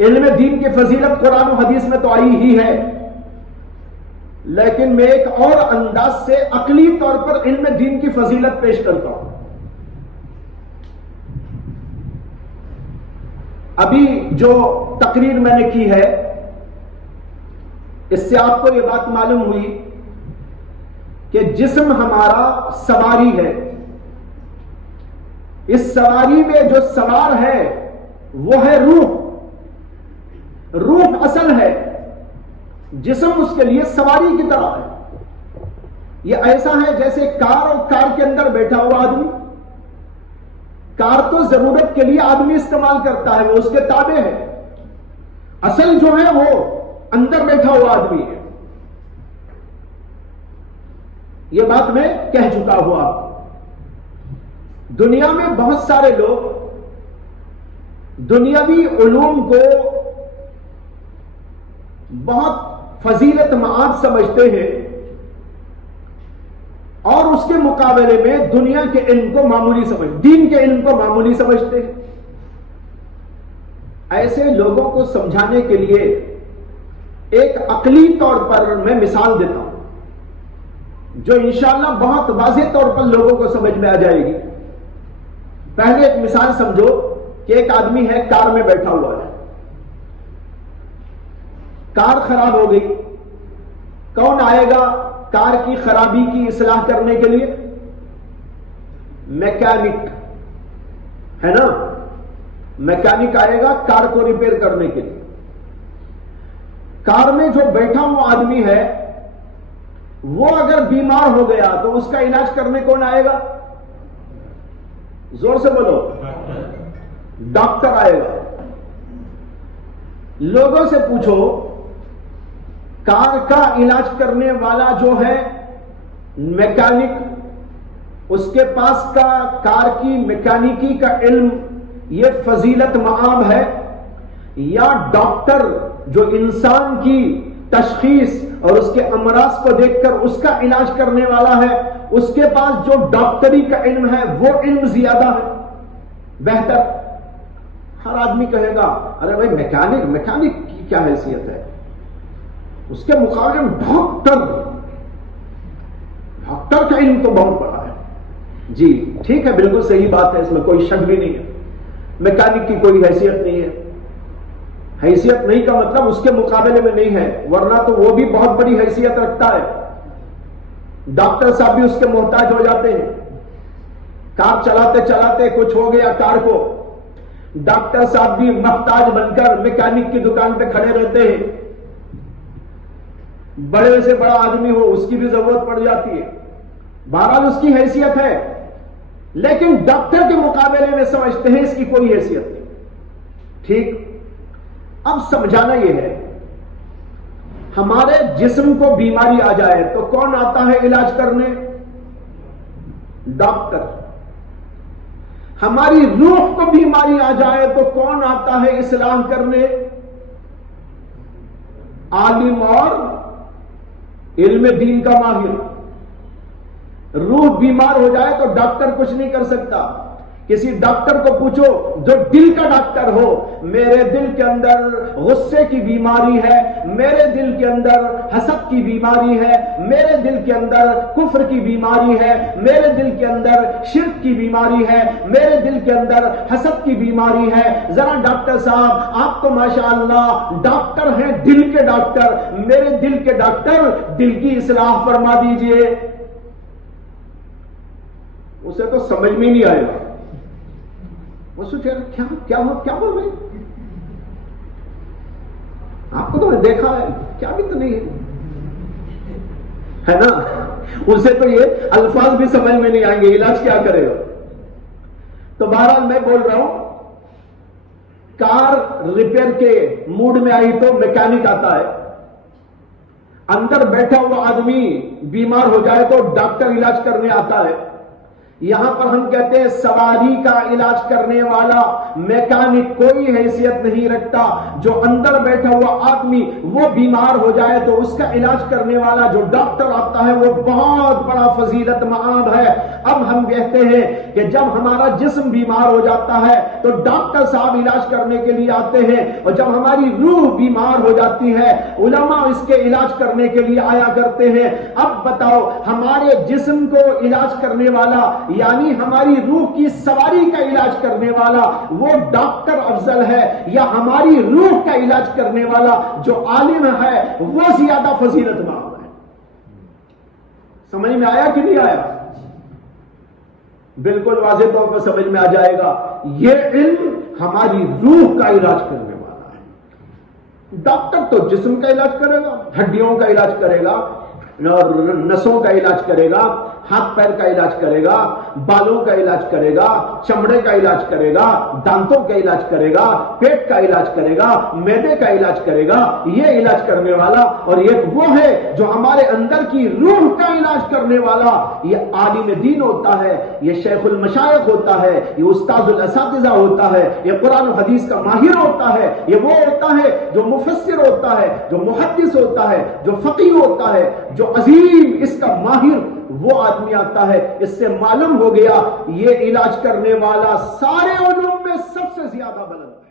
علم دین کی فضیلت قرآن و حدیث میں تو آئی ہی ہے، لیکن میں ایک اور انداز سے عقلی طور پر علم دین کی فضیلت پیش کرتا ہوں۔ ابھی جو تقریر میں نے کی ہے اس سے آپ کو یہ بات معلوم ہوئی کہ جسم ہمارا سواری ہے، اس سواری میں جو سوار ہے وہ ہے روح۔ روح اصل ہے، جسم اس کے لیے سواری کی طرح ہے۔ یہ ایسا ہے جیسے کار اور کار کے اندر بیٹھا ہوا آدمی۔ کار تو ضرورت کے لیے آدمی استعمال کرتا ہے، وہ اس کے تابع ہے۔ اصل جو ہے وہ اندر بیٹھا ہوا آدمی ہے۔ یہ بات میں کہہ چکا ہوا۔ دنیا میں بہت سارے لوگ دنیاوی علوم کو بہت فضیلت مآب سمجھتے ہیں اور اس کے مقابلے میں دنیا کے علم کو معمولی دین کے علم کو معمولی سمجھتے ہیں۔ ایسے لوگوں کو سمجھانے کے لیے ایک عقلی طور پر میں مثال دیتا ہوں جو انشاءاللہ بہت واضح طور پر لوگوں کو سمجھ میں آ جائے گی۔ پہلے ایک مثال سمجھو کہ ایک آدمی ہے، کار میں بیٹھا ہوا ہے، کار خراب ہو گئی۔ کون آئے گا کار کی خرابی کی اصلاح کرنے کے لیے؟ میکینک ہے نا، میکینک آئے گا کار کو ریپیئر کرنے کے لیے۔ کار میں جو بیٹھا ہوا آدمی ہے وہ اگر بیمار ہو گیا تو اس کا علاج کرنے کون آئے گا؟ زور سے بولو، ڈاکٹر آئے گا۔ لوگوں سے پوچھو کار کا علاج کرنے والا جو ہے میکینک، اس کے پاس کا کار کی میکینکی کا علم یہ فضیلت مآب ہے، یا ڈاکٹر جو انسان کی تشخیص اور اس کے امراض کو دیکھ کر اس کا علاج کرنے والا ہے، اس کے پاس جو ڈاکٹری کا علم ہے وہ علم زیادہ ہے، بہتر؟ ہر آدمی کہے گا ارے بھائی میکینک کی کیا حیثیت ہے، اس کے مقابلے میں ڈاکٹر کا علم تو بہت بڑا ہے۔ جی ٹھیک ہے، بالکل صحیح بات ہے، اس میں کوئی شک بھی نہیں ہے، میکینک کی کوئی حیثیت نہیں ہے۔ حیثیت نہیں کا مطلب اس کے مقابلے میں نہیں ہے، ورنہ تو وہ بھی بہت بڑی حیثیت رکھتا ہے۔ ڈاکٹر صاحب بھی اس کے محتاج ہو جاتے ہیں۔ کار چلاتے چلاتے کچھ ہو گیا کار کو، ڈاکٹر صاحب بھی محتاج بن کر میکینک کی دکان پہ کھڑے رہتے ہیں۔ بڑے سے بڑا آدمی ہو اس کی بھی ضرورت پڑ جاتی ہے۔ بہرحال اس کی حیثیت ہے، لیکن ڈاکٹر کے مقابلے میں سمجھتے ہیں اس کی کوئی حیثیت نہیں۔ ٹھیک، اب سمجھانا یہ ہے، ہمارے جسم کو بیماری آ جائے تو کون آتا ہے علاج کرنے؟ ڈاکٹر۔ ہماری روح کو بیماری آ جائے تو کون آتا ہے اصلاح کرنے؟ عالم اور علم دین کا ماہر۔ روح بیمار ہو جائے تو ڈاکٹر کچھ نہیں کر سکتا۔ کسی ڈاکٹر کو پوچھو جو دل کا ڈاکٹر ہو، میرے دل کے اندر غصے کی بیماری ہے، میرے دل کے اندر حسد کی بیماری ہے، میرے دل کے اندر کفر کی بیماری ہے، میرے دل کے اندر شرک کی بیماری ہے، میرے دل کے اندر حسد کی بیماری ہے، ذرا ڈاکٹر صاحب آپ تو ماشاءاللہ ڈاکٹر ہیں، دل کے ڈاکٹر، میرے دل کے ڈاکٹر دل کی اصلاح فرما دیجئے۔ اسے تو سمجھ میں نہیں آئے گا، وہ سوچے کیا بول رہے؟ آپ کو تو میں دیکھا ہے، کیا بھی تو نہیں ہے نا؟ اسے تو یہ الفاظ بھی سمجھ میں نہیں آئیں گے، علاج کیا کرے گا؟ تو بہرحال میں بول رہا ہوں، کار ریپیئر کے موڈ میں آئی تو میکینک آتا ہے، اندر بیٹھا ہوا آدمی بیمار ہو جائے تو ڈاکٹر علاج کرنے آتا ہے۔ یہاں پر ہم کہتے ہیں سواری کا علاج کرنے والا میکینک کوئی حیثیت نہیں رکھتا. جو اندر بیٹھا ہوا آدمی وہ بیمار ہو جائے تو اس کا علاج کرنے والا جو ڈاکٹر آتا ہے وہ بہت بڑا فضیلت مآب ہے. اب ہم کہتے ہیں کہ جب ہمارا جسم بیمار ہو جاتا ہے تو ڈاکٹر صاحب علاج کرنے کے لیے آتے ہیں, اور جب ہماری روح بیمار ہو جاتی ہے علماء اس کے علاج کرنے کے لیے آیا کرتے ہیں. اب بتاؤ ہمارے جسم کو علاج کرنے والا یعنی ہماری روح کی سواری کا علاج کرنے والا وہ ڈاکٹر افضل ہے, یا ہماری روح کا علاج کرنے والا جو عالم ہے وہ زیادہ فضیلت مند ہے؟ سمجھ میں آیا کہ نہیں آیا؟ بالکل واضح طور پر سمجھ میں آ جائے گا. یہ علم ہماری روح کا علاج کرنے والا ہے. ڈاکٹر تو جسم کا علاج کرے گا, ہڈیوں کا علاج کرے گا, نسوں کا علاج کرے گا, ہاتھ پیر کا علاج کرے گا, بالوں کا علاج کرے گا, چمڑے کا علاج کرے گا, دانتوں کا علاج کرے گا, پیٹ کا علاج کرے گا, معدے کا علاج کرے گا. یہ علاج کرنے والا. اور ایک وہ ہے جو ہمارے اندر کی روح کا علاج کرنے والا, یہ عالم دین ہوتا ہے, یہ شیخ المشائخ ہوتا ہے, یہ استاذ الاساتذہ ہوتا ہے, یہ قرآن و حدیث کا ماہر ہوتا ہے, یہ وہ ہوتا ہے جو مفسر ہوتا ہے, جو محدث ہوتا ہے, جو فقیہ ہوتا ہے, جو عظیم اس کا ماہر وہ آدمی آتا ہے. اس سے معلوم ہو گیا یہ علاج کرنے والا سارے علوم میں سب سے زیادہ بلند ہے.